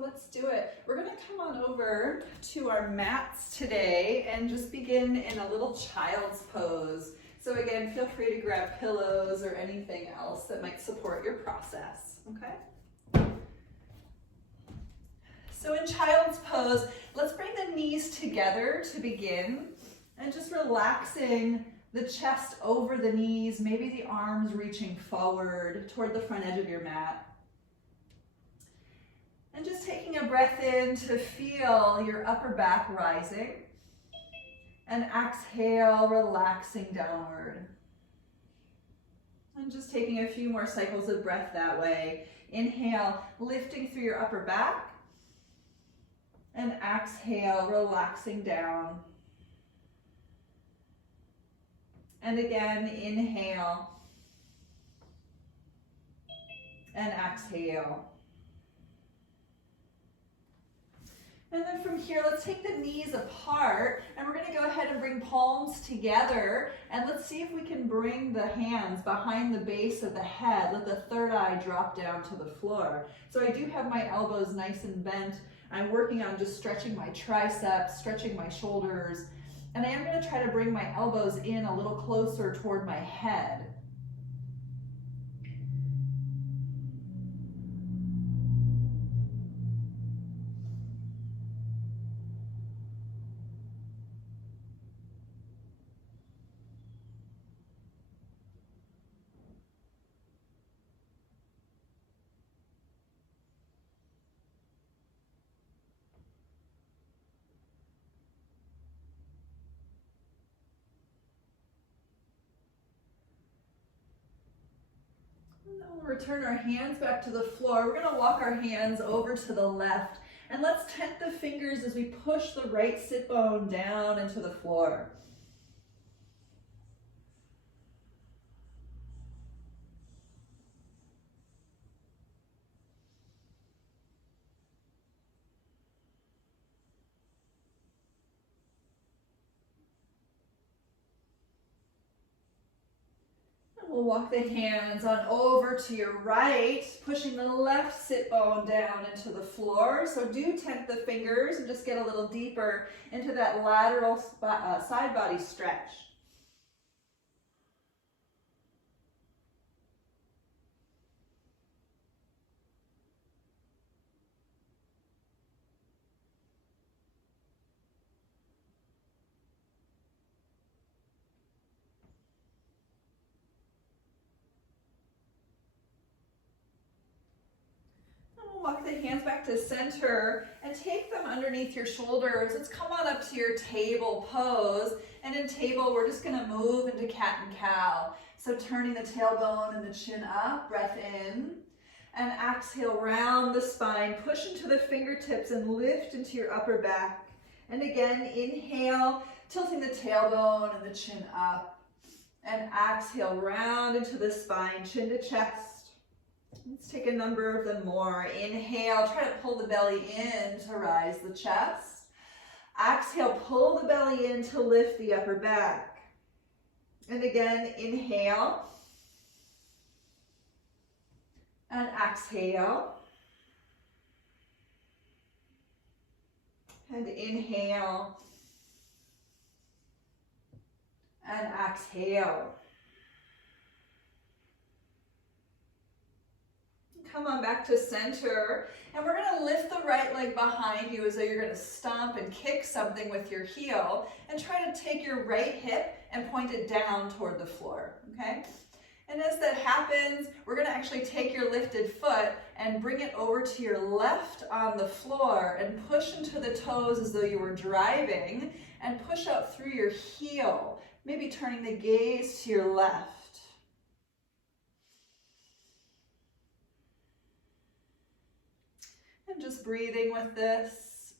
let's do it. We're gonna come on over to our mats today and just begin in a little child's pose. So again, feel free to grab pillows or anything else that might support your process, okay? So in child's pose, let's bring the knees together to begin and just relaxing the chest over the knees, maybe the arms reaching forward toward the front edge of your mat. And just taking a breath in to feel your upper back rising. And exhale, relaxing downward. And just taking a few more cycles of breath that way. Inhale, lifting through your upper back. And exhale, relaxing down. And again, inhale. And exhale. And then from here, let's take the knees apart and we're gonna go ahead and bring palms together and let's see if we can bring the hands behind the base of the head. Let the third eye drop down to the floor. So I do have my elbows nice and bent. I'm working on just stretching my triceps, stretching my shoulders, and I am gonna try to bring my elbows in a little closer toward my head. We'll return our hands back to the floor. We're going to walk our hands over to the left and let's tent the fingers as we push the right sit bone down into the floor. We'll walk the hands on over to your right, pushing the left sit bone down into the floor. So do tent the fingers and just get a little deeper into that lateral side body stretch. Walk the hands back to center and take them underneath your shoulders. Let's come on up to your table pose. And in table, we're just gonna move into cat and cow. So turning the tailbone and the chin up, breath in. And exhale, round the spine, push into the fingertips and lift into your upper back. And again, inhale, tilting the tailbone and the chin up. And exhale, round into the spine, chin to chest. Let's take a number of them more. Inhale, try to pull the belly in to rise the chest. Exhale, pull the belly in to lift the upper back. And again, inhale. And exhale. And inhale. And exhale. Come on back to center, and we're gonna lift the right leg behind you as though you're gonna stomp and kick something with your heel, and try to take your right hip and point it down toward the floor, okay? And as that happens, we're gonna actually take your lifted foot and bring it over to your left on the floor and push into the toes as though you were driving, and push up through your heel, maybe turning the gaze to your left. And just breathing with this.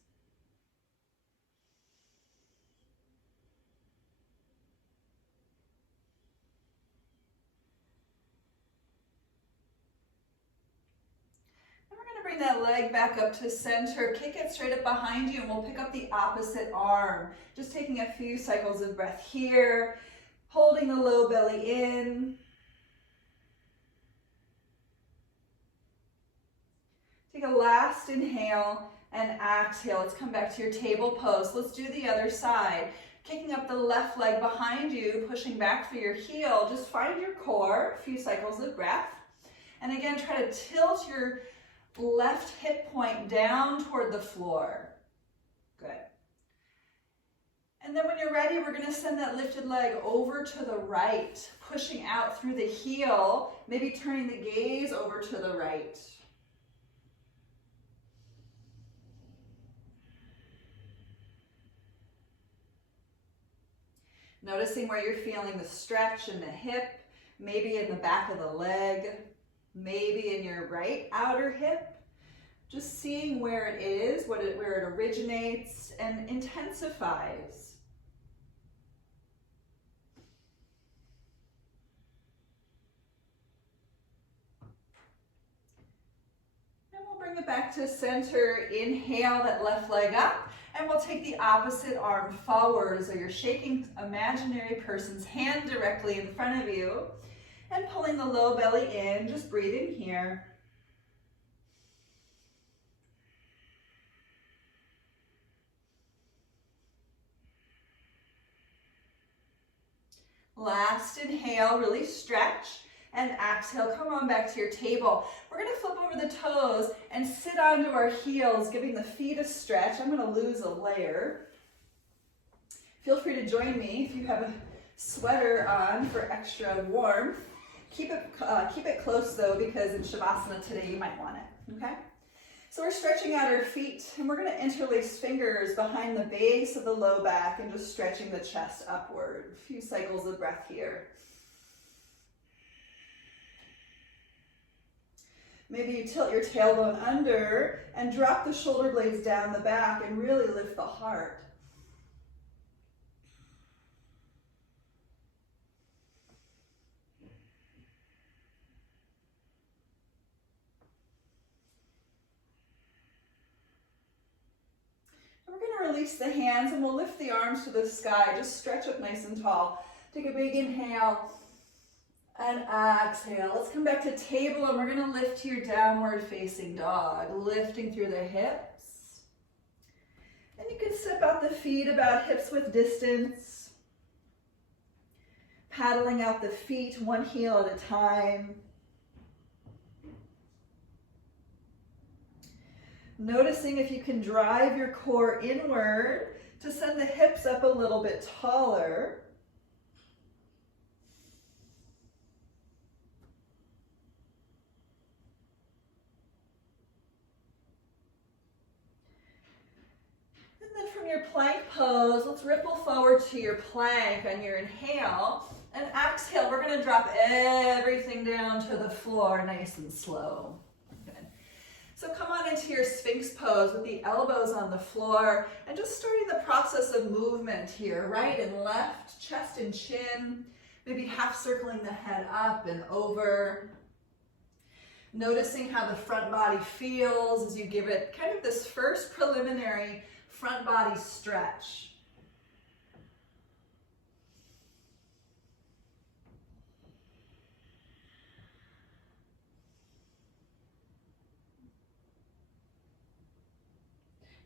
And we're going to bring that leg back up to center, kick it straight up behind you, and we'll pick up the opposite arm. Just taking a few cycles of breath here, holding the low belly in. Take a last inhale and exhale. Let's come back to your table pose. Let's do the other side. Kicking up the left leg behind you, pushing back through your heel. Just find your core, a few cycles of breath. And again, try to tilt your left hip point down toward the floor. Good. And then when you're ready, we're going to send that lifted leg over to the right, pushing out through the heel, maybe turning the gaze over to the right. Noticing where you're feeling the stretch in the hip, maybe in the back of the leg, maybe in your right outer hip. Just seeing where it is, where it originates and intensifies. And we'll bring it back to center. Inhale that left leg up. And we'll take the opposite arm forward. So you're shaking imaginary person's hand directly in front of you and pulling the low belly in, just breathing here. Last inhale, really stretch. And exhale, come on back to your table. We're gonna flip over the toes and sit onto our heels, giving the feet a stretch. I'm gonna lose a layer. Feel free to join me if you have a sweater on for extra warmth. Keep it close though, because in Shavasana today you might want it, okay? So we're stretching out our feet and we're gonna interlace fingers behind the base of the low back and just stretching the chest upward. A few cycles of breath here. Maybe you tilt your tailbone under and drop the shoulder blades down the back and really lift the heart. And we're going to release the hands and we'll lift the arms to the sky. Just stretch up nice and tall. Take a big inhale. And exhale. Let's come back to table and we're going to lift to your downward facing dog, lifting through the hips. And you can step out the feet about hips width distance. Paddling out the feet one heel at a time. Noticing if you can drive your core inward to send the hips up a little bit taller. From your plank pose, let's ripple forward to your plank on your inhale, and exhale, we're going to drop everything down to the floor nice and slow. Good. So come on into your Sphinx pose with the elbows on the floor and just starting the process of movement here, right and left, chest and chin, maybe half circling the head up and over. Noticing how the front body feels as you give it kind of this first preliminary front body stretch.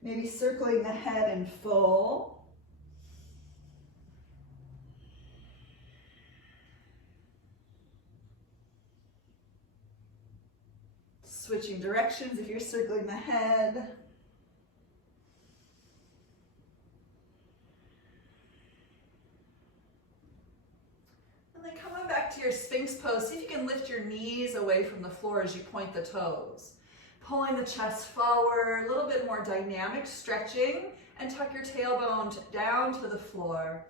Maybe circling the head in full. Switching directions if you're circling the head. To your Sphinx pose, see if you can lift your knees away from the floor as you point the toes. Pulling the chest forward, a little bit more dynamic stretching, and tuck your tailbone down to the floor.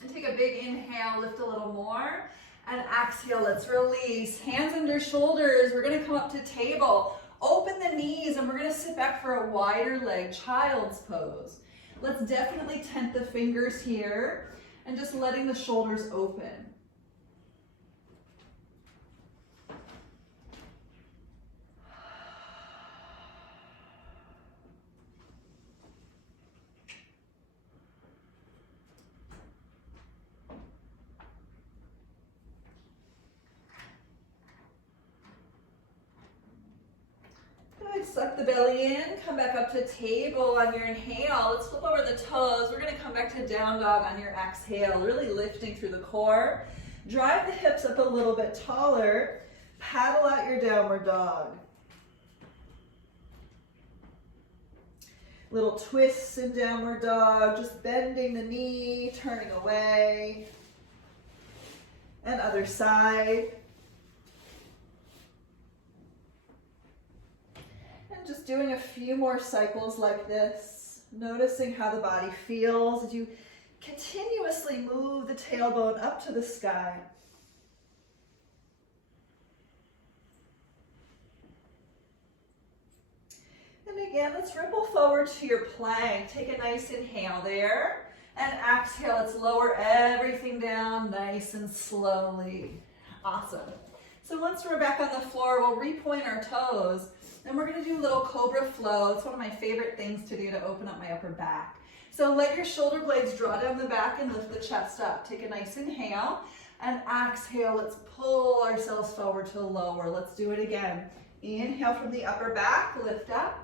And take a big inhale, lift a little more, and exhale, let's release. Hands under shoulders, we're gonna come up to table. Open the knees, and we're gonna sit back for a wider leg child's pose. Let's definitely tent the fingers here, and just letting the shoulders open. suck the belly in, come back up to table on your inhale. Let's flip over the toes. We're gonna come back to down dog on your exhale, really lifting through the core. Drive the hips up a little bit taller. Paddle out your downward dog. Little twists in downward dog, just bending the knee, turning away. And other side. And just doing a few more cycles like this, noticing how the body feels as you continuously move the tailbone up to the sky. And again, let's ripple forward to your plank. Take a nice inhale there. And exhale, let's lower everything down nice and slowly. Awesome. So once we're back on the floor, we'll repoint our toes. And we're going to do a little cobra flow. It's one of my favorite things to do to open up my upper back. So let your shoulder blades draw down the back and lift the chest up. Take a nice inhale. And exhale, let's pull ourselves forward to lower. Let's do it again. Inhale from the upper back, lift up.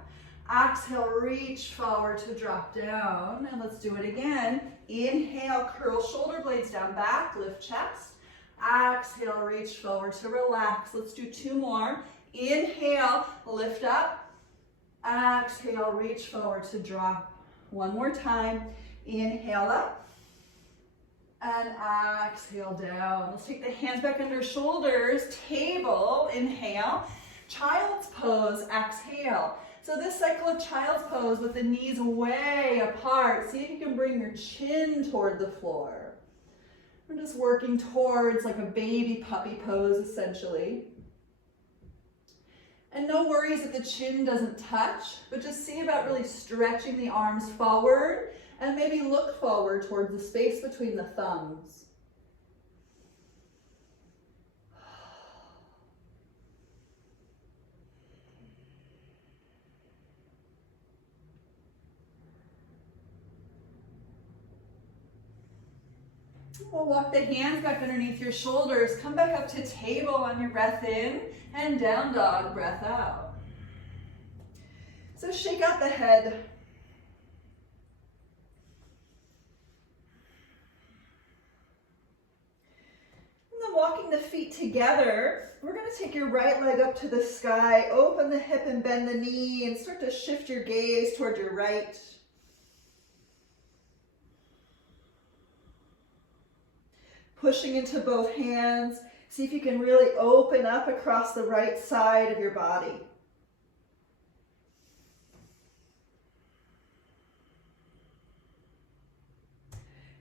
Exhale, reach forward to drop down. And let's do it again. Inhale, curl shoulder blades down back, lift chest. Exhale, reach forward to relax. Let's do two more. Inhale, lift up. Exhale, reach forward to drop. One more time. Inhale up. And exhale down. Let's take the hands back under shoulders. Table, inhale. Child's pose, exhale. So this cycle of child's pose with the knees way apart. See if you can bring your chin toward the floor. We're just working towards like a baby puppy pose essentially. And no worries if the chin doesn't touch, but just see about really stretching the arms forward and maybe look forward towards the space between the thumbs. We'll walk the hands back underneath your shoulders. Come back up to table on your breath in and down dog, breath out. So shake out the head. And then walking the feet together, we're going to take your right leg up to the sky, open the hip and bend the knee and start to shift your gaze toward your right. Pushing into both hands. See if you can really open up across the right side of your body.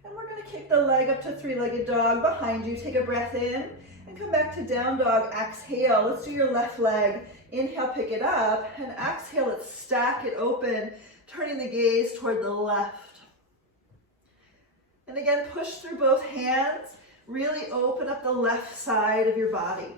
And we're going to kick the leg up to three-legged dog behind you. Take a breath in and come back to down dog. Exhale. Let's do your left leg. Inhale, pick it up. And exhale, let's stack it open, turning the gaze toward the left. And again, push through both hands. Really open up the left side of your body.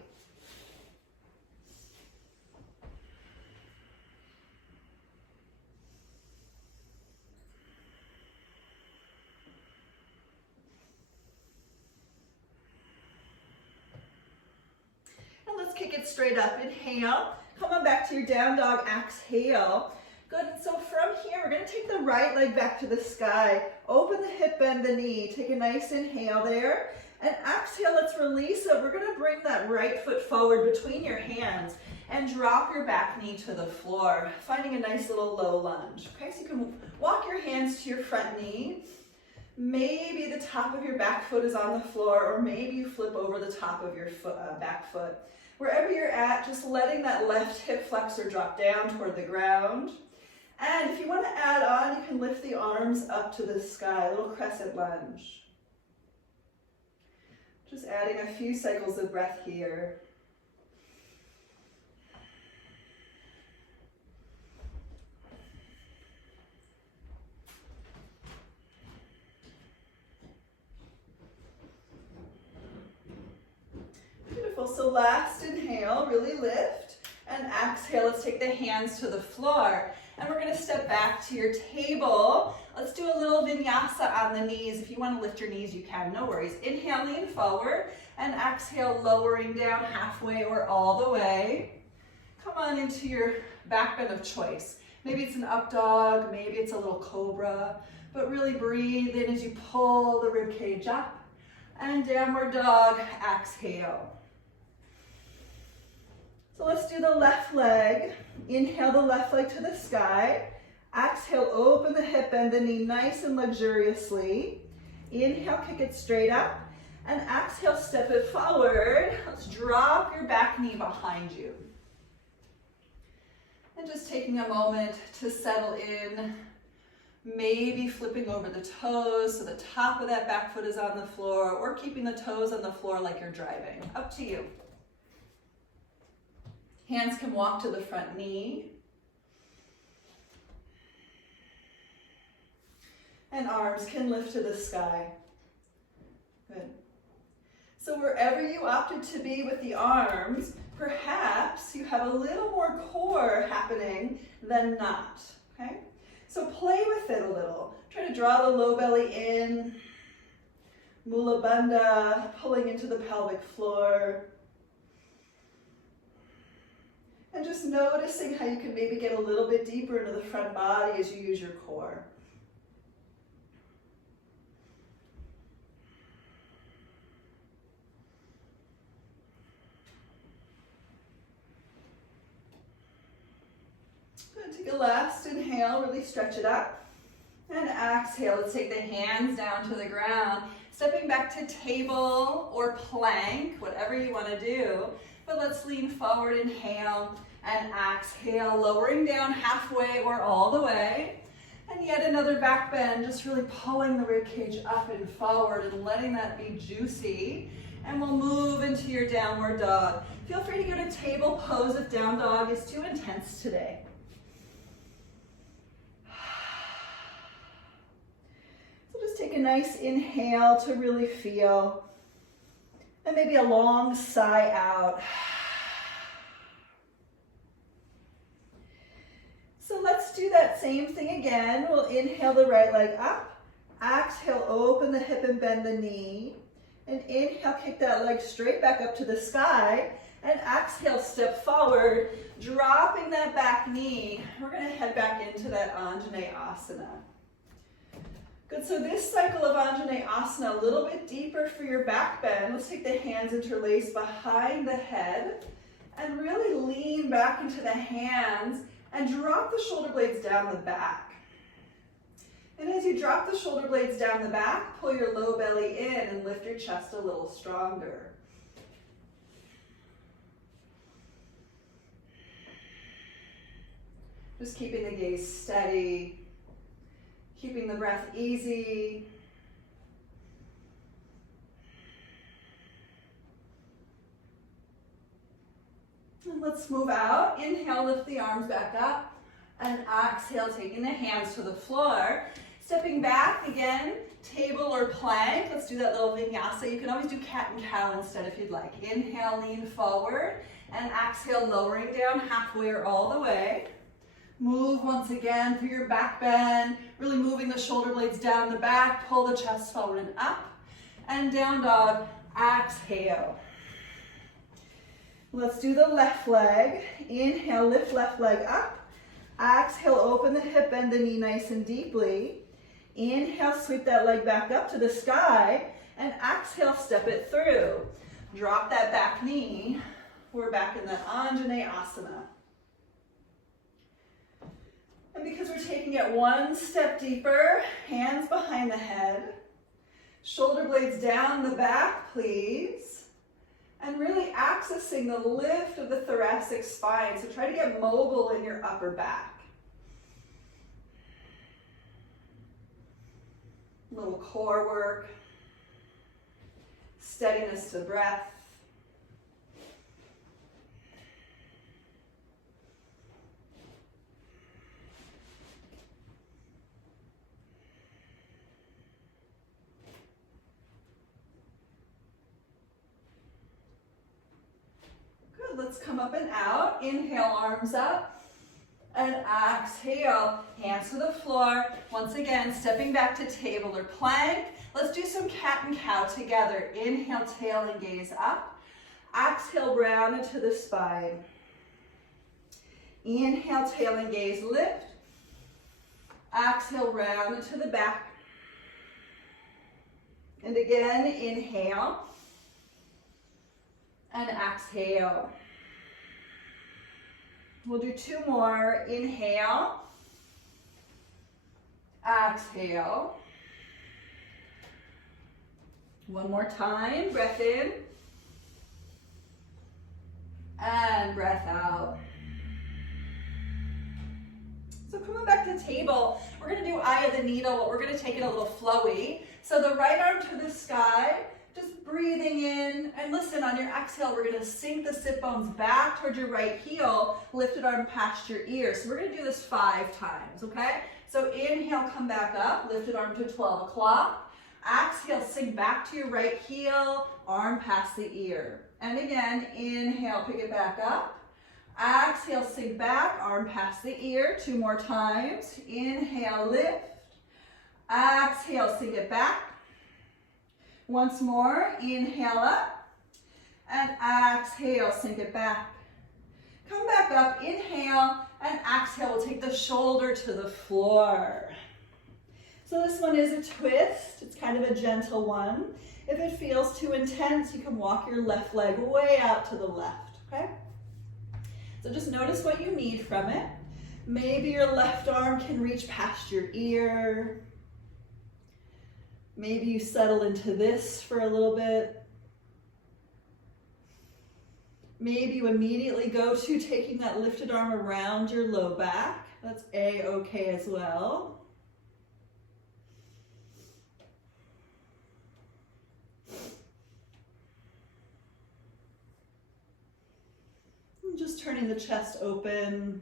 And let's kick it straight up. Inhale. Come on back to your down dog. Exhale. Good. So from here, we're going to take the right leg back to the sky. Open the hip, bend the knee. Take a nice inhale there. And exhale, let's release it. We're going to bring that right foot forward between your hands and drop your back knee to the floor, finding a nice little low lunge. Okay, so you can walk your hands to your front knee. Maybe the top of your back foot is on the floor, or maybe you flip over the top of your back foot. Wherever you're at, just letting that left hip flexor drop down toward the ground. And if you want to add on, you can lift the arms up to the sky, a little crescent lunge. Just adding a few cycles of breath here. Beautiful. So last inhale, really lift. And exhale, let's take the hands to the floor. And we're going to step back to your table. Let's do a little vinyasa on the knees. If you want to lift your knees, you can, no worries. Inhale, lean forward, and exhale, lowering down halfway or all the way. Come on into your back bend of choice. Maybe it's an up dog, maybe it's a little cobra, but really breathe in as you pull the rib cage up. And downward dog, exhale. So let's do the left leg. Inhale the left leg to the sky. Exhale, open the hip, bend the knee nice and luxuriously. Inhale, kick it straight up. And exhale, step it forward. Let's drop your back knee behind you. And just taking a moment to settle in. Maybe flipping over the toes so the top of that back foot is on the floor, or keeping the toes on the floor like you're driving. Up to you. Hands can walk to the front knee. And arms can lift to the sky. Good. So wherever you opted to be with the arms, perhaps you have a little more core happening than not, okay? So play with it a little. Try to draw the low belly in. Mula Bandha, pulling into the pelvic floor. And just noticing how you can maybe get a little bit deeper into the front body as you use your core. Take a last inhale, really stretch it up. And exhale, let's take the hands down to the ground. Stepping back to table or plank, whatever you want to do. But let's lean forward, inhale, and exhale, lowering down halfway or all the way. And yet another back bend, just really pulling the rib cage up and forward and letting that be juicy. And we'll move into your downward dog. Feel free to go to table pose if down dog is too intense today. Take a nice inhale to really feel, and maybe a long sigh out. So let's do that same thing again. We'll inhale the right leg up, exhale, open the hip and bend the knee, and inhale, kick that leg straight back up to the sky, and exhale, step forward, dropping that back knee. We're going to head back into that Anjaneyasana. Good, so this cycle of Anjaneyasana, a little bit deeper for your back bend. Let's take the hands interlaced behind the head and really lean back into the hands and drop the shoulder blades down the back. And as you drop the shoulder blades down the back, pull your low belly in and lift your chest a little stronger. Just keeping the gaze steady. Keeping the breath easy. And let's move out. Inhale, lift the arms back up. And exhale, taking the hands to the floor. Stepping back again, table or plank. Let's do that little vinyasa. You can always do cat and cow instead if you'd like. Inhale, lean forward. And exhale, lowering down halfway or all the way. Move once again through your back bend, really moving the shoulder blades down the back, pull the chest forward and up, and down dog, exhale. Let's do the left leg. Inhale, lift left leg up. Exhale, open the hip, bend the knee nice and deeply. Inhale, sweep that leg back up to the sky, and exhale, step it through. Drop that back knee. We're back in that Anjaneyasana. And because we're taking it one step deeper, hands behind the head, shoulder blades down the back, please, and really accessing the lift of the thoracic spine. So try to get mobile in your upper back. A little core work, steadiness to breath. Let's come up and out. Inhale, arms up. And exhale, hands to the floor. Once again, stepping back to table or plank. Let's do some cat and cow together. Inhale, tail and gaze up. Exhale, round into the spine. Inhale, tail and gaze, lift. Exhale, round into the back. And again, inhale. And exhale. We'll do 2 more. Inhale. Exhale. 1 more time. Breath in. And breath out. So coming back to table, we're going to do eye of the needle, but we're going to take it a little flowy. So the right arm to the sky, just breathing in. And listen, on your exhale, we're going to sink the sit bones back towards your right heel, lifted arm past your ear. So we're going to do this 5 times, okay? So inhale, come back up, lifted arm to 12 o'clock. Exhale, sink back to your right heel, arm past the ear. And again, inhale, pick it back up. Exhale, sink back, arm past the ear. 2 more times. Inhale, lift. Exhale, sink it back. Once more, inhale up. And exhale, sink it back. Come back up, inhale, and exhale. We'll take the shoulder to the floor. So this one is a twist. It's kind of a gentle one. If it feels too intense, you can walk your left leg way out to the left, okay? So just notice what you need from it. Maybe your left arm can reach past your ear. Maybe you settle into this for a little bit. Maybe you immediately go to taking that lifted arm around your low back. That's A-okay as well. Just turning the chest open.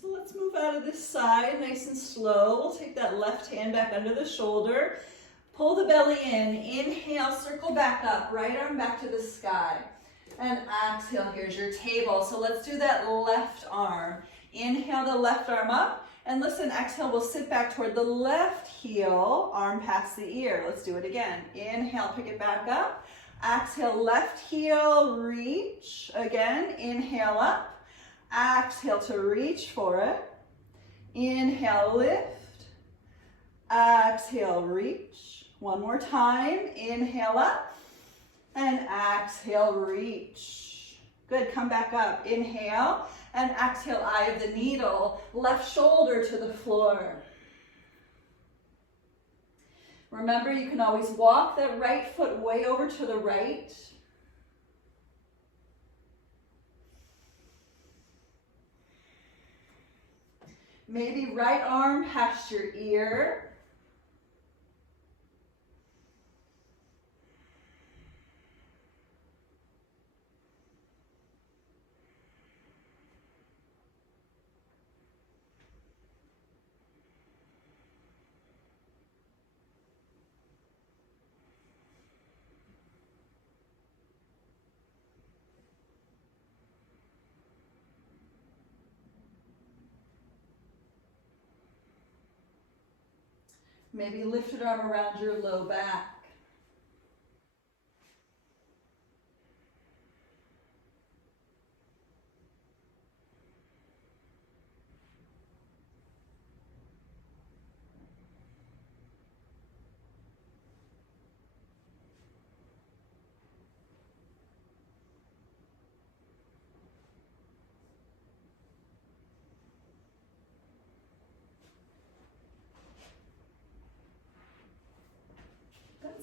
So let's move out of this side nice and slow. We'll take that left hand back under the shoulder. Pull the belly in. Inhale, circle back up. Right arm back to the sky. And exhale, here's your table. So let's do that left arm. Inhale the left arm up. And listen, exhale, we'll sit back toward the left heel, arm past the ear. Let's do it again. Inhale, pick it back up. Exhale, left heel, reach. Again, inhale up. Exhale to reach for it. Inhale, lift. Exhale, reach. 1 more time. Inhale up. And exhale, reach. Good, come back up. Inhale and exhale, eye of the needle. Left shoulder to the floor. Remember, you can always walk that right foot way over to the right. Maybe right arm past your ear. Maybe lifted arm around your low back.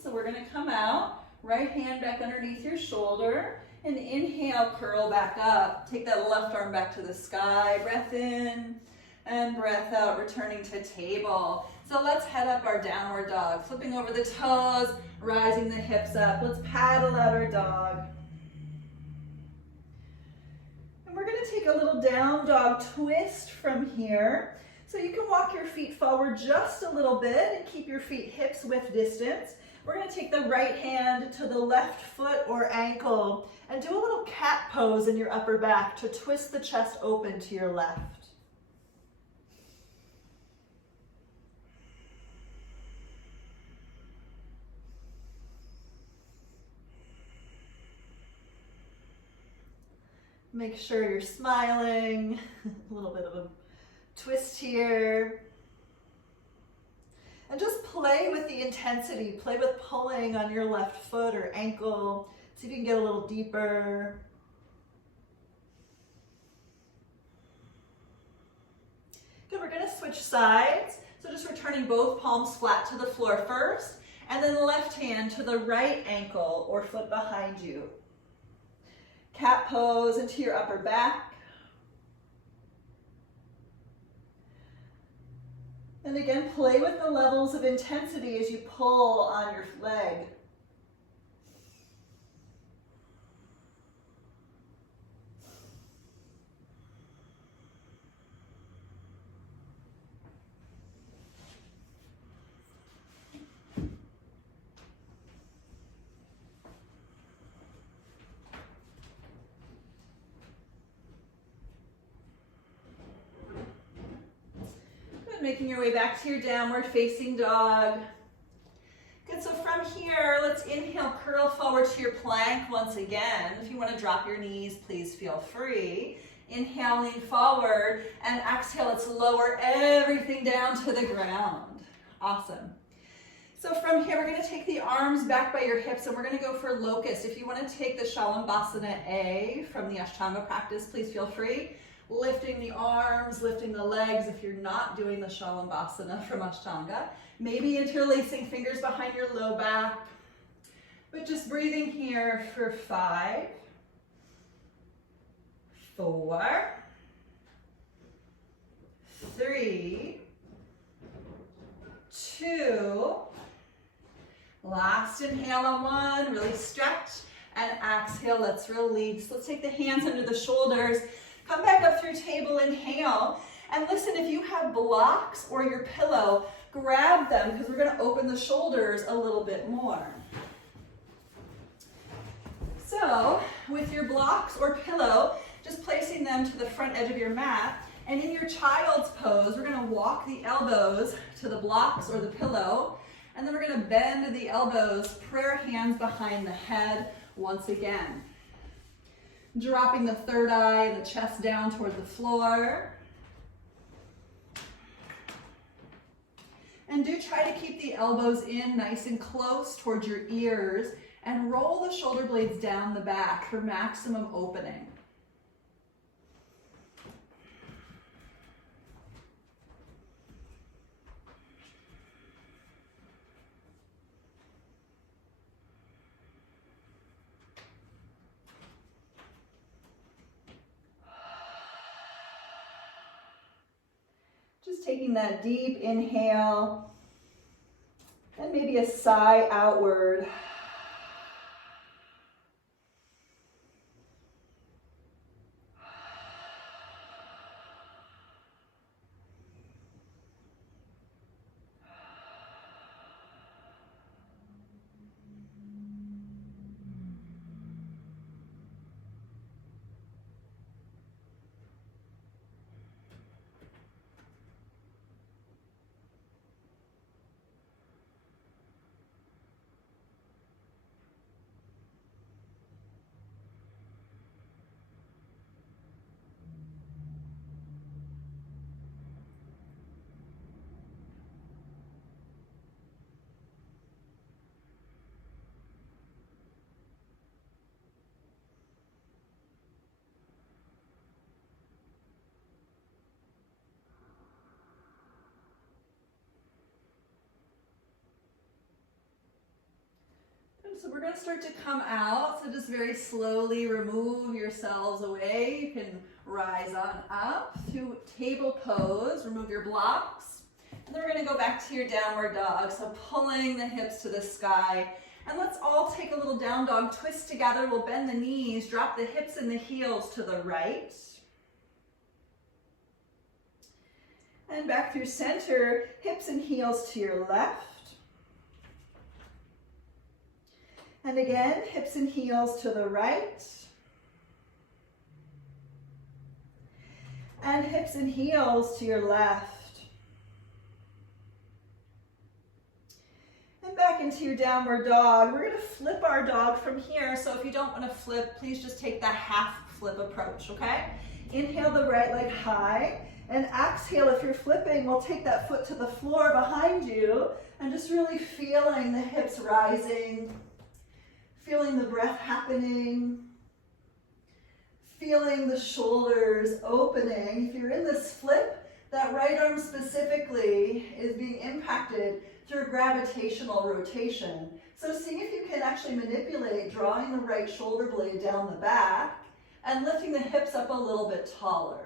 So we're going to come out, right hand back underneath your shoulder, and inhale, curl back up. Take that left arm back to the sky, breath in, and breath out, returning to table. So let's head up our downward dog, flipping over the toes, rising the hips up. Let's paddle out our dog. And we're going to take a little down dog twist from here. So you can walk your feet forward just a little bit and keep your feet hips width distance. We're going to take the right hand to the left foot or ankle and do a little cat pose in your upper back to twist the chest open to your left. Make sure you're smiling, a little bit of a twist here. And just play with the intensity. Play with pulling on your left foot or ankle. See if you can get a little deeper. Good, we're gonna switch sides. So just returning both palms flat to the floor first, and then the left hand to the right ankle or foot behind you. Cat pose into your upper back. And again, play with the levels of intensity as you pull on your leg. Making your way back to your downward facing dog. Good, so from here, let's inhale, curl forward to your plank once again. If you want to drop your knees, please feel free. Inhale, lean forward, and exhale, let's lower everything down to the ground. Awesome. So from here, we're going to take the arms back by your hips, and we're going to go for locust. If you want to take the Shalambhasana A from the Ashtanga practice, please feel free. Lifting the arms, lifting the legs if you're not doing the Shalambhasana from Ashtanga. Maybe interlacing fingers behind your low back. But just breathing here for 5, 4, 3, 2. Last inhale on 1, really stretch. And exhale, let's release. Let's take the hands under the shoulders. Come back up through table, inhale, and listen, if you have blocks or your pillow, grab them because we're going to open the shoulders a little bit more. So, with your blocks or pillow, just placing them to the front edge of your mat, and in your child's pose, we're going to walk the elbows to the blocks or the pillow, and then we're going to bend the elbows, prayer hands behind the head once again. Dropping the third eye and the chest down toward the floor. And do try to keep the elbows in nice and close towards your ears and roll the shoulder blades down the back for maximum opening. Just taking that deep inhale and maybe a sigh outward. So we're going to start to come out. So just very slowly remove yourselves away. You can rise on up to table pose. Remove your blocks. And then we're going to go back to your downward dog. So pulling the hips to the sky. And let's all take a little down dog twist together. We'll bend the knees, drop the hips and the heels to the right. and back through center, hips and heels to your left. And again, hips and heels to the right. And hips and heels to your left. And back into your downward dog. We're going to flip our dog from here. So if you don't want to flip, please just take the half flip approach, okay? Inhale the right leg high. And exhale, if you're flipping, we'll take that foot to the floor behind you and just really feeling the hips rising, feeling the breath happening, feeling the shoulders opening. If you're in this flip, that right arm specifically is being impacted through gravitational rotation. So see if you can actually manipulate drawing the right shoulder blade down the back and lifting the hips up a little bit taller.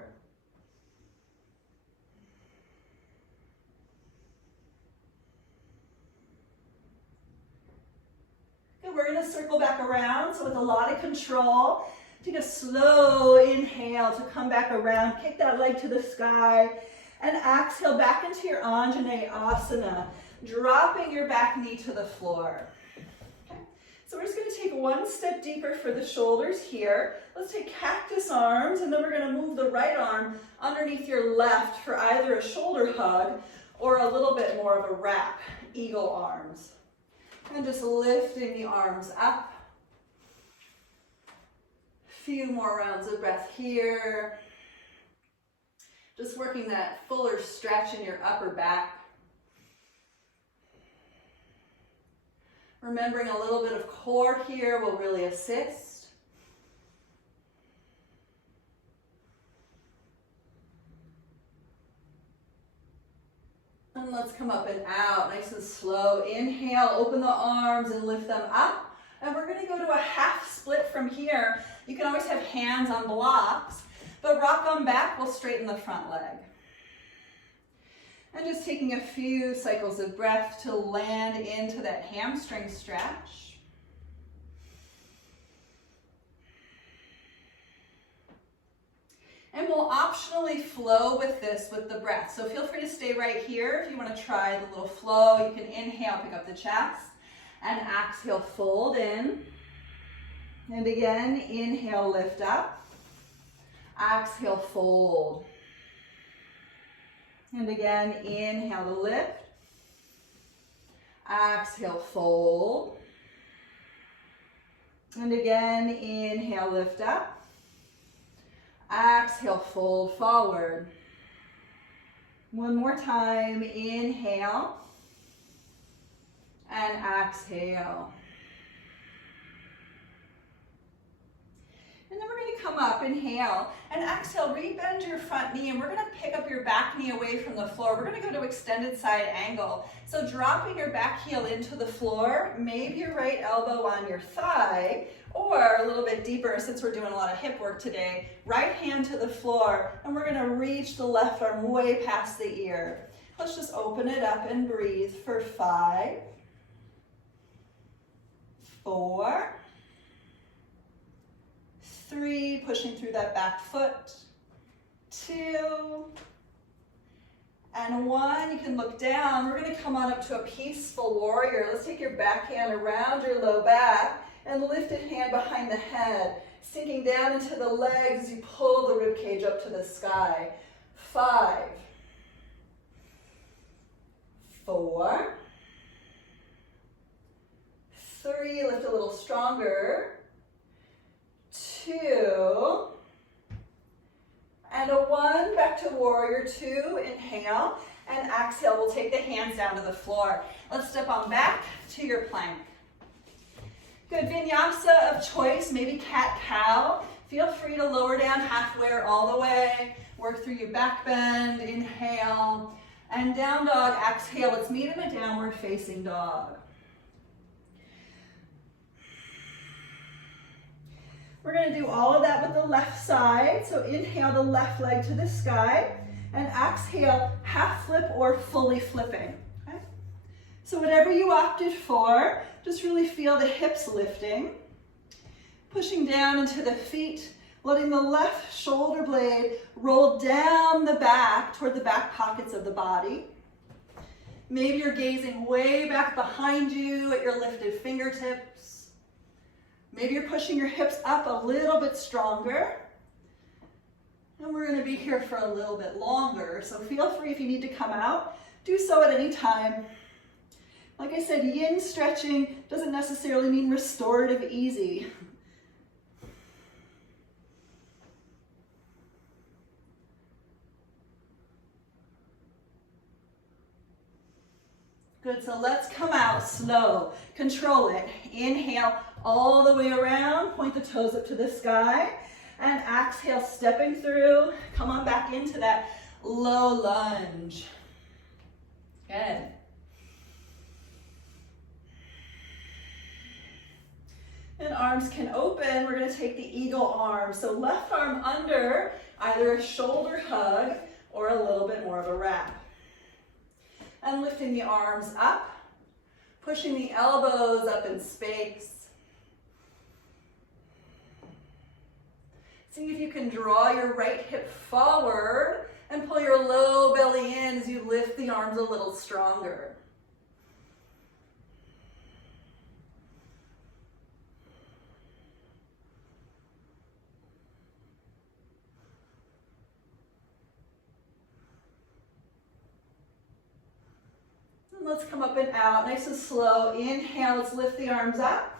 We're going to circle back around, so with a lot of control, take a slow inhale to come back around, kick that leg to the sky, and exhale back into your Anjaneyasana, dropping your back knee to the floor. Okay. So we're just going to take one step deeper for the shoulders here. Let's take cactus arms, and then we're going to move the right arm underneath your left for either a shoulder hug or a little bit more of a wrap, eagle arms. And just lifting the arms up. Few more rounds of breath here. Just working that fuller stretch in your upper back. Remembering a little bit of core here will really assist. And let's come up and out, nice and slow. Inhale, open the arms and lift them up. And we're gonna go to a half split from here. You can always have hands on blocks, but rock on back will straighten the front leg. And just taking a few cycles of breath to land into that hamstring stretch. And we'll optionally flow with this with the breath. So feel free to stay right here if you want to try the little flow. You can inhale, pick up the chest, and exhale, fold in. And again, inhale, lift up. Exhale, fold. And again, inhale to lift. Exhale, fold. And again, inhale, lift up. Exhale, fold forward. One more time, inhale and exhale. And then we're going to come up, inhale, and exhale, rebend your front knee, and we're going to pick up your back knee away from the floor. We're going to go to extended side angle. So dropping your back heel into the floor, maybe your right elbow on your thigh, or a little bit deeper, since we're doing a lot of hip work today, right hand to the floor, and we're going to reach the left arm way past the ear. Let's just open it up and breathe for 5, 4, 3, pushing through that back foot, 2, and 1. You can look down. We're going to come on up to a peaceful warrior. Let's take your back hand around your low back and lifted hand behind the head, sinking down into the legs as you pull the rib cage up to the sky. 5, 4, 3, lift a little stronger, 2, and a 1, back to warrior 2, inhale, and exhale, we'll take the hands down to the floor. Let's step on back to your plank. Good, vinyasa of choice, maybe cat-cow. Feel free to lower down halfway or all the way. Work through your back bend, inhale, and down dog, exhale. Let's meet in a downward facing dog. We're going to do all of that with the left side. So inhale the left leg to the sky, and exhale, half flip or fully flipping. Okay? So whatever you opted for, just really feel the hips lifting, pushing down into the feet, letting the left shoulder blade roll down the back toward the back pockets of the body. Maybe you're gazing way back behind you at your lifted fingertips. Maybe you're pushing your hips up a little bit stronger. And we're going to be here for a little bit longer, so feel free if you need to come out, do so at any time. Like I said, yin stretching doesn't necessarily mean restorative easy. Good, so let's come out slow. Control it. Inhale all the way around, point the toes up to the sky, and exhale, stepping through. Come on back into that low lunge. Good. And arms can open. We're going to take the eagle arm. So left arm under, either a shoulder hug or a little bit more of a wrap. And lifting the arms up, pushing the elbows up in space. See if you can draw your right hip forward and pull your low belly in as you lift the arms a little stronger. Let's come up and out, nice and slow. Inhale, let's lift the arms up.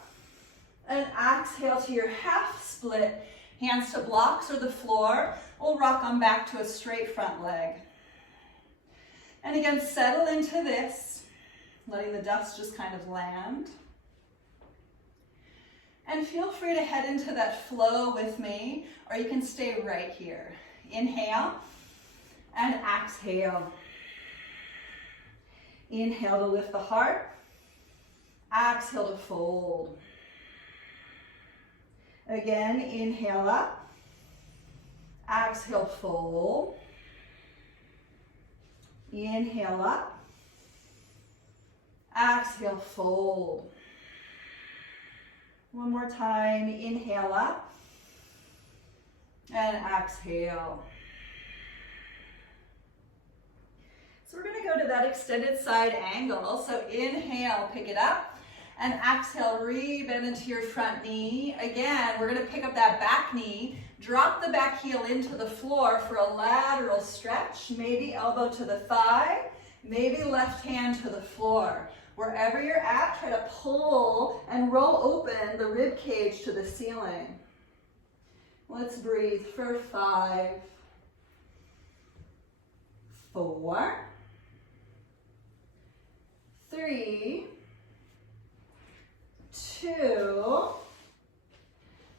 And exhale to your half split. Hands to blocks or the floor. We'll rock on back to a straight front leg. And again, settle into this, letting the dust just kind of land. And feel free to head into that flow with me, or you can stay right here. Inhale and exhale. Inhale to lift the heart. Exhale to fold. Again, inhale up. Exhale, fold. Inhale up. Exhale, fold. One more time. Inhale up. And exhale. So we're going to go to that extended side angle. So inhale, pick it up, and exhale, re-bend into your front knee. Again, we're going to pick up that back knee, drop the back heel into the floor for a lateral stretch, maybe elbow to the thigh, maybe left hand to the floor. Wherever you're at, try to pull and roll open the rib cage to the ceiling. Let's breathe for 5, 4, 3, 2,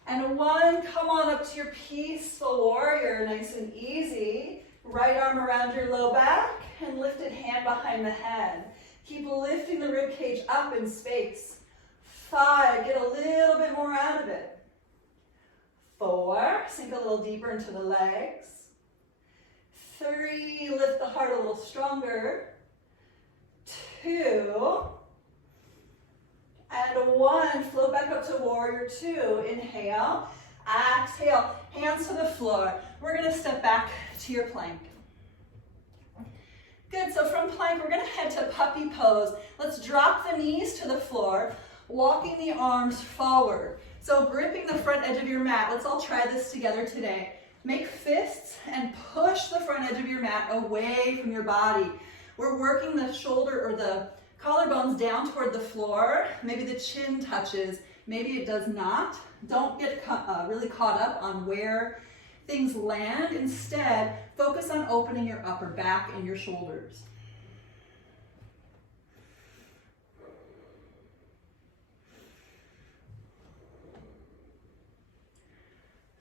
and 1. Come on up to your peaceful warrior, nice and easy. Right arm around your low back and lifted hand behind the head. Keep lifting the rib cage up in space. 5, get a little bit more out of it. 4, sink a little deeper into the legs. 3, lift the heart a little stronger. 2, and 1, float back up to warrior 2. Inhale, exhale, hands to the floor. We're going to step back to your plank. Good, so from plank, we're going to head to puppy pose. Let's drop the knees to the floor, walking the arms forward. So gripping the front edge of your mat. Let's all try this together today. Make fists and push the front edge of your mat away from your body. We're working the shoulder or the collarbones down toward the floor. Maybe the chin touches, maybe it does not. Don't get really caught up on where things land. Instead, focus on opening your upper back and your shoulders.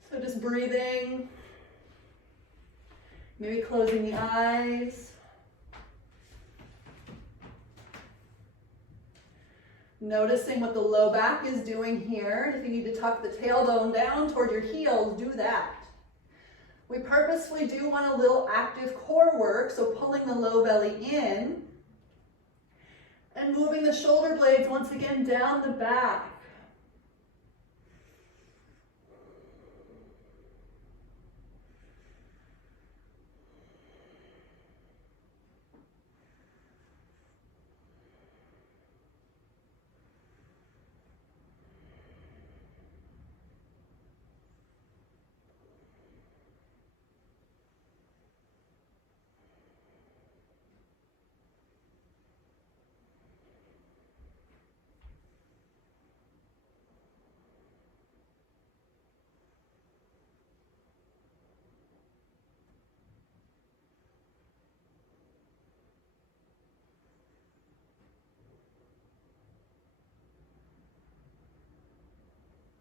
So just breathing, maybe closing the eyes. Noticing what the low back is doing here. If you need to tuck the tailbone down toward your heels, do that. We purposefully do want a little active core work, so pulling the low belly in and moving the shoulder blades once again down the back.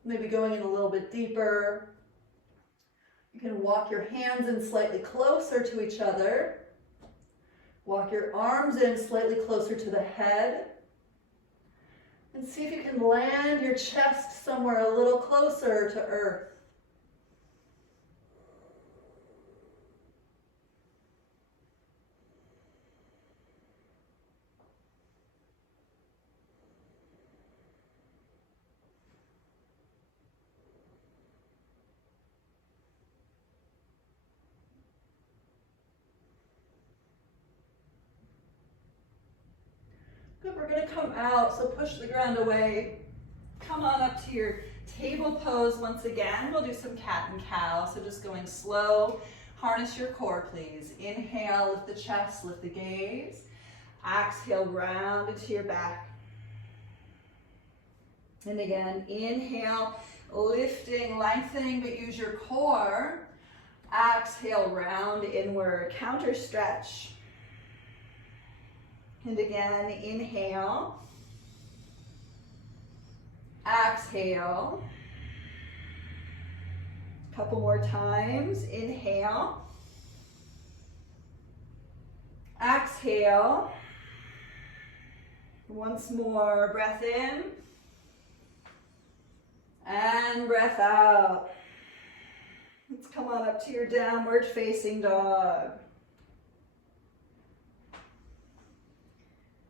maybe going in a little bit deeper. You can walk your hands in slightly closer to each other. Walk your arms in slightly closer to the head. And see if you can land your chest somewhere a little closer to earth. Good, we're going to come out, so push the ground away. Come on up to your table pose once again. We'll do some cat and cow, so just going slow. Harness your core, please. Inhale, lift the chest, lift the gaze. Exhale, round into your back. And again, inhale, lifting, lengthening, but use your core. Exhale, round inward, counter stretch. And again, inhale. Exhale. Couple more times. Inhale. Exhale. Once more, breath in. And breath out. Let's come on up to your downward facing dog.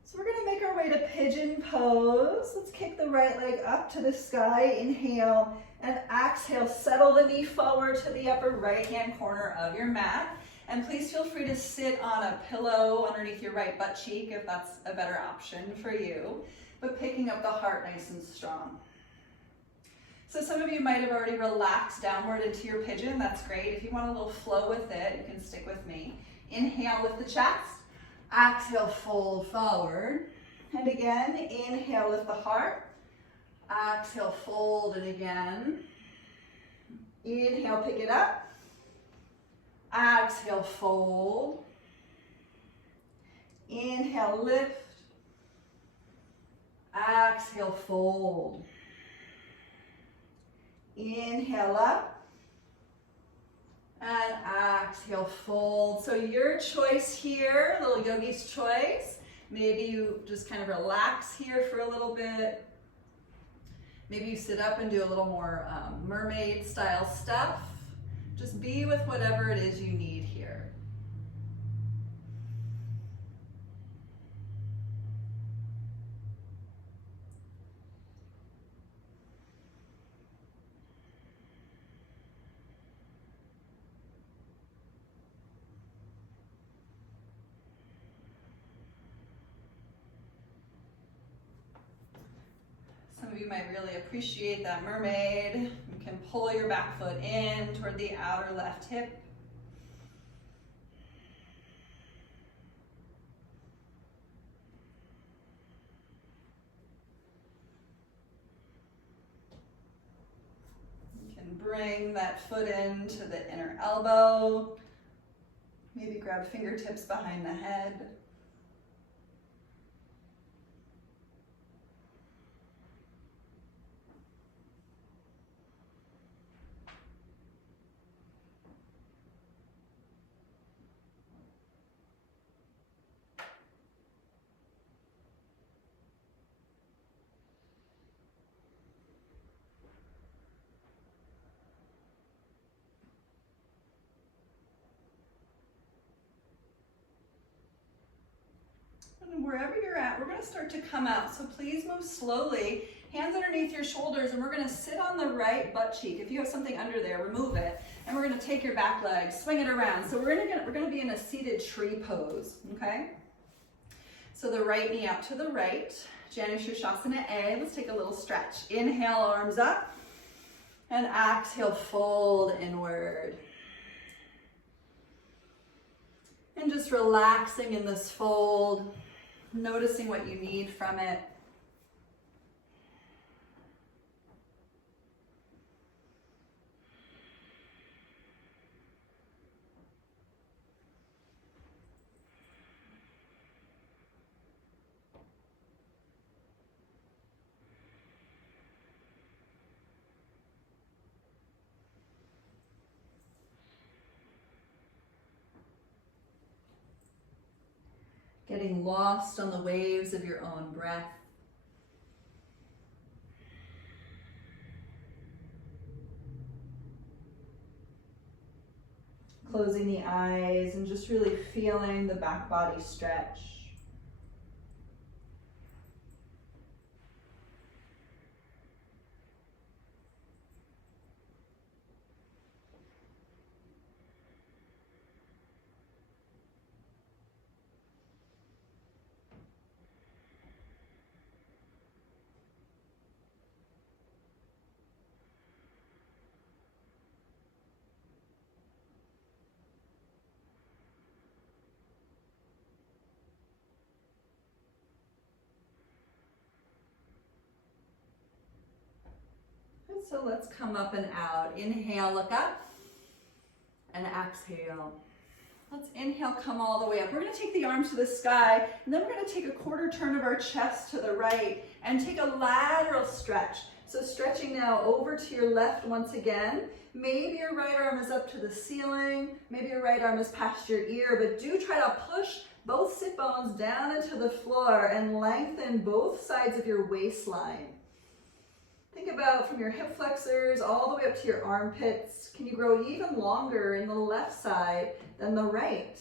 So we're going to make our way to pigeon pose. Let's kick the right leg up to the sky. Inhale and exhale. Settle the knee forward to the upper right-hand corner of your mat. And please feel free to sit on a pillow underneath your right butt cheek if that's a better option for you. But picking up the heart nice and strong. So some of you might have already relaxed downward into your pigeon. That's great. If you want a little flow with it, you can stick with me. Inhale, lift the chest. Exhale, fold forward. And again, inhale, lift the heart. Exhale, fold, and again. Inhale, pick it up. Exhale, fold. Inhale, lift. Exhale, fold. Inhale up. And exhale, fold. So your choice here, little yogi's choice. Maybe you just kind of relax here for a little bit. Maybe you sit up and do a little more mermaid style stuff. Just be with whatever it is you need here. Some of you might really appreciate that mermaid. You can pull your back foot in toward the outer left hip. You can bring that foot into the inner elbow. Maybe grab fingertips behind the head. And wherever you're at, we're going to start to come out. So please move slowly, hands underneath your shoulders, and we're going to sit on the right butt cheek. If you have something under there, remove it. And we're going to take your back leg, swing it around. So we're going to be in a seated tree pose, okay? So the right knee out to the right, Janu Shirshasana A. Let's take a little stretch. Inhale, arms up, and exhale, fold inward. And just relaxing in this fold. Noticing what you need from it. getting lost on the waves of your own breath. Closing the eyes and just really feeling the back body stretch. So let's come up and out. Inhale, look up, and exhale. Let's inhale, come all the way up. We're gonna take the arms to the sky, and then we're gonna take a quarter turn of our chest to the right and take a lateral stretch. So stretching now over to your left once again. Maybe your right arm is up to the ceiling, maybe your right arm is past your ear, but do try to push both sit bones down into the floor and lengthen both sides of your waistline. Think about from your hip flexors all the way up to your armpits. Can you grow even longer in the left side than the right?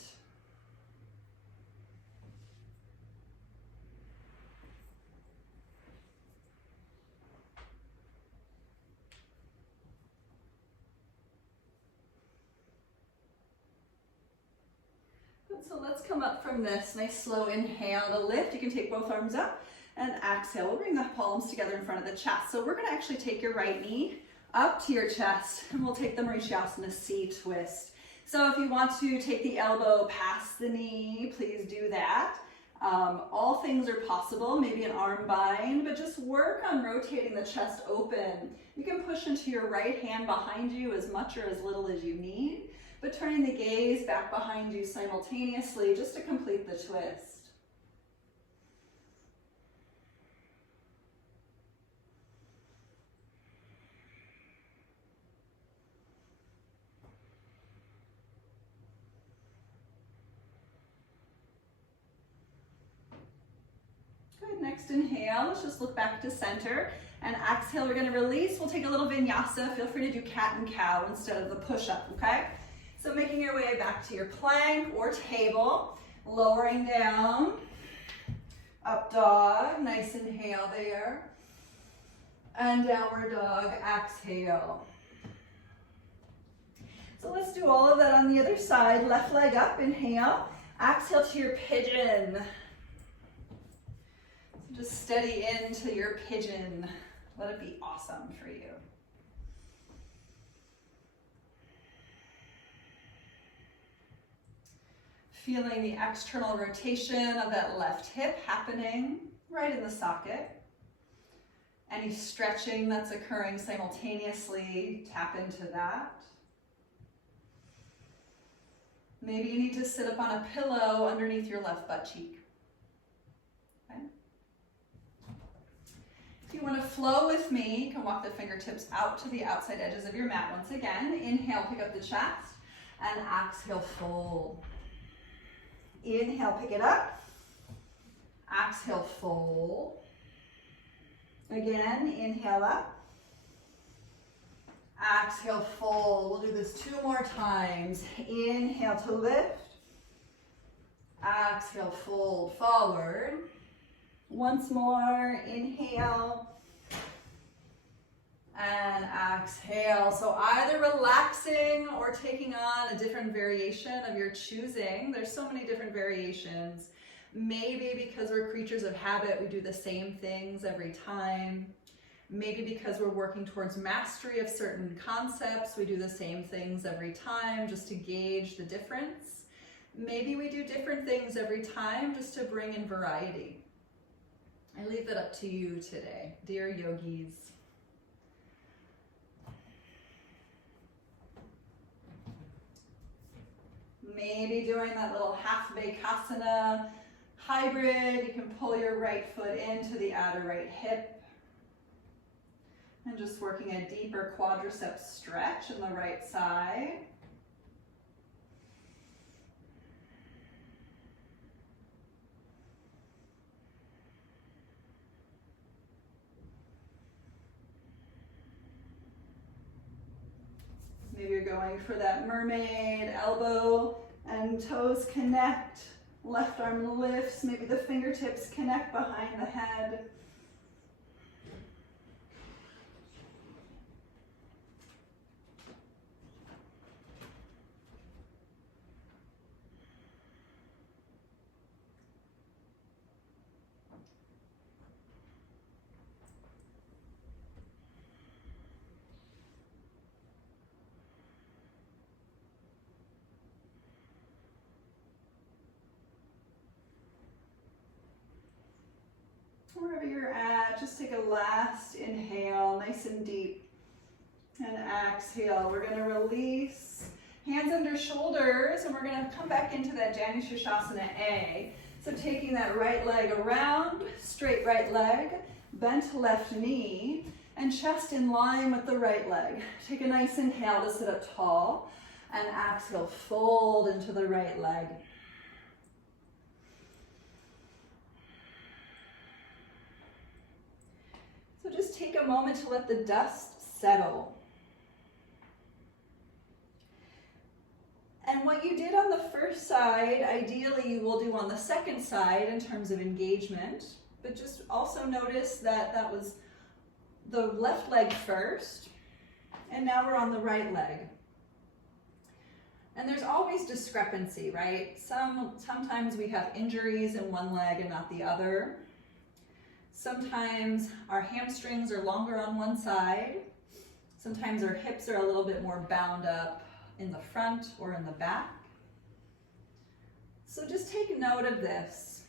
Good, so let's come up from this. Nice slow inhale to lift. You can take both arms up. And exhale, we'll bring the palms together in front of the chest. So we're gonna actually take your right knee up to your chest and we'll take the Mauritiusasana C twist. So if you want to take the elbow past the knee, please do that. All things are possible, maybe an arm bind, but just work on rotating the chest open. You can push into your right hand behind you as much or as little as you need, but turning the gaze back behind you simultaneously just to complete the twist. Next inhale, let's just look back to center, and exhale, we're gonna release. We'll take a little vinyasa. Feel free to do cat and cow instead of the push-up, okay? So making your way back to your plank or table, lowering down, up dog, nice inhale there, and downward dog, exhale. So let's do all of that on the other side. Left leg up, inhale, exhale to your pigeon. Just steady into your pigeon. Let it be awesome for you. Feeling the external rotation of that left hip happening right in the socket. Any stretching that's occurring simultaneously, tap into that. Maybe you need to sit up on a pillow underneath your left butt cheek. If you want to flow with me, you can walk the fingertips out to the outside edges of your mat once again. Inhale, pick up the chest, and exhale, fold. Inhale, pick it up. Exhale, fold. Again, inhale up. Exhale, fold. We'll do this 2 more times. Inhale to lift. Exhale, fold forward. Once more, inhale and exhale. So either relaxing or taking on a different variation of your choosing. There's so many different variations. Maybe because we're creatures of habit, we do the same things every time. Maybe because we're working towards mastery of certain concepts, we do the same things every time just to gauge the difference. Maybe we do different things every time just to bring in variety. I leave that up to you today, dear yogis. Maybe doing that little half Vaikasana hybrid, you can pull your right foot into the outer right hip. And just working a deeper quadricep stretch in the right side. Maybe you're going for that mermaid, elbow and toes connect. Left arm lifts, maybe the fingertips connect behind the head. Wherever you're at, just take a last inhale, nice and deep, and exhale. We're going to release, hands under shoulders, and we're going to come back into that Janu Sirsasana A. So taking that right leg around, straight right leg, bent left knee, and chest in line with the right leg. Take a nice inhale to sit up tall, and exhale, fold into the right leg. So just take a moment to let the dust settle. And what you did on the first side, ideally you will do on the second side in terms of engagement, but just also notice that that was the left leg first, and now we're on the right leg. And there's always discrepancy, right? Sometimes we have injuries in one leg and not the other. Sometimes our hamstrings are longer on one side. Sometimes our hips are a little bit more bound up in the front or in the back. So just take note of this.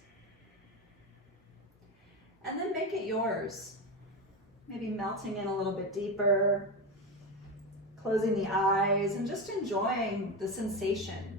And then make it yours. Maybe melting in a little bit deeper, closing the eyes, and just enjoying the sensations.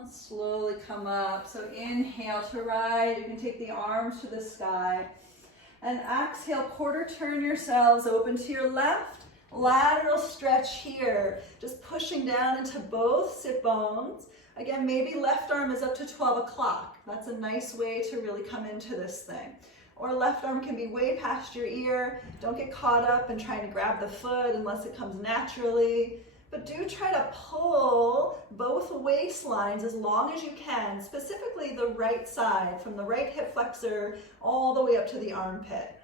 Let's slowly come up. So inhale to right. You can take the arms to the sky. And exhale, quarter turn yourselves open to your left. Lateral stretch here. Just pushing down into both sit bones. Again, maybe left arm is up to 12 o'clock. That's a nice way to really come into this thing. Or left arm can be way past your ear. Don't get caught up in trying to grab the foot unless it comes naturally. But do try to pull both waistlines as long as you can, specifically the right side, from the right hip flexor all the way up to the armpit.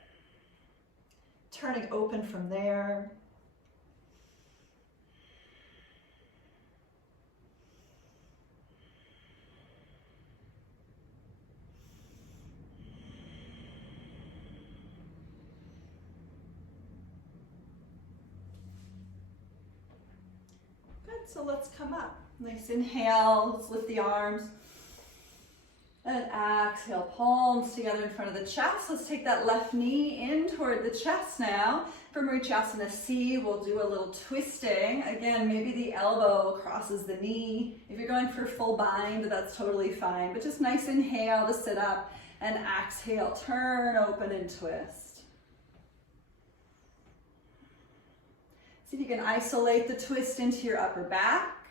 Turning open from there. So let's come up. Nice inhale, let's lift the arms. And exhale, palms together in front of the chest. Let's take that left knee in toward the chest now. For Vrinyasana C, we'll do a little twisting. Again, maybe the elbow crosses the knee. If you're going for full bind, that's totally fine. But just nice inhale to sit up, and exhale, turn, open, and twist. See if you can isolate the twist into your upper back.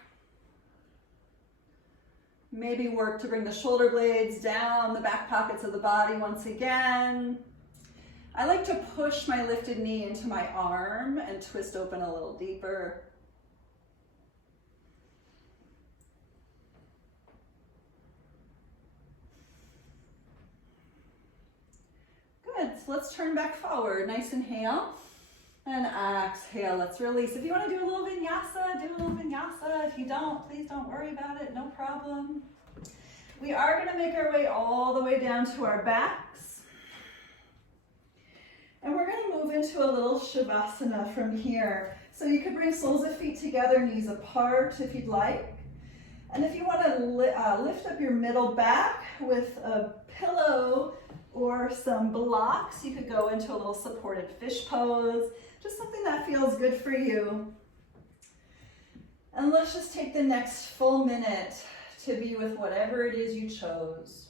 Maybe work to bring the shoulder blades down the back pockets of the body once again. I like to push my lifted knee into my arm and twist open a little deeper. Good, so let's turn back forward. Nice inhale. And exhale, let's release. If you want to do a little vinyasa, do a little vinyasa. If you don't, please don't worry about it, no problem. We are going to make our way all the way down to our backs. And we're going to move into a little Shavasana from here. So you could bring soles of feet together, knees apart if you'd like. And if you want to lift up your middle back with a pillow or some blocks, you could go into a little supported fish pose, just something that feels good for you. And let's just take the next full minute to be with whatever it is you chose.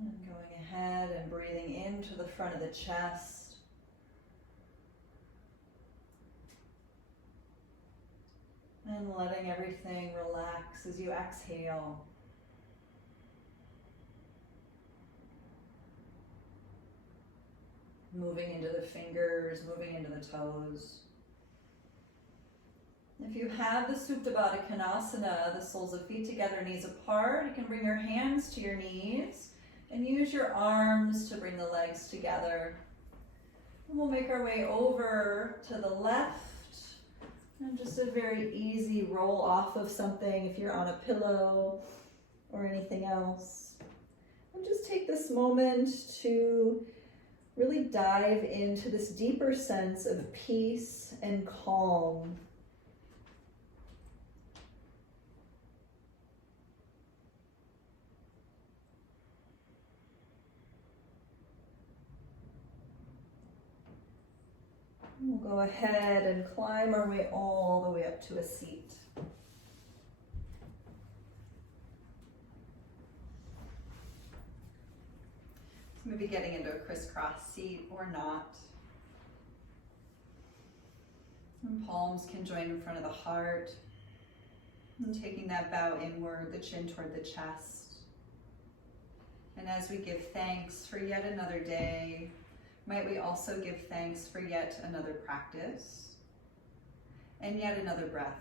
And going ahead and breathing into the front of the chest. And letting everything relax as you exhale. Moving into the fingers, moving into the toes. If you have the Supta Baddha Konasana, the soles of feet together, knees apart, you can bring your hands to your knees and use your arms to bring the legs together. And we'll make our way over to the left. And just a very easy roll off of something if you're on a pillow or anything else. And just take this moment to really dive into this deeper sense of peace and calm. We'll go ahead and climb our way all the way up to a seat. Maybe getting into a crisscross seat or not. And palms can join in front of the heart. And taking that bow inward, the chin toward the chest. And as we give thanks for yet another day, might we also give thanks for yet another practice and yet another breath.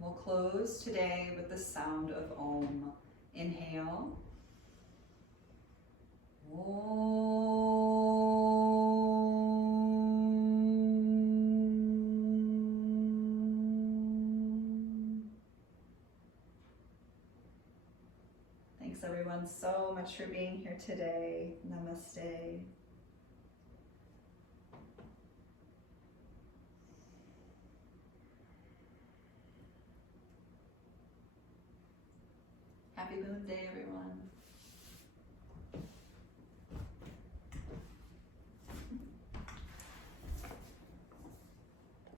We'll close today with the sound of Om. Inhale. Om. everyone so much for being here today. Namaste. Happy Moon Day, everyone.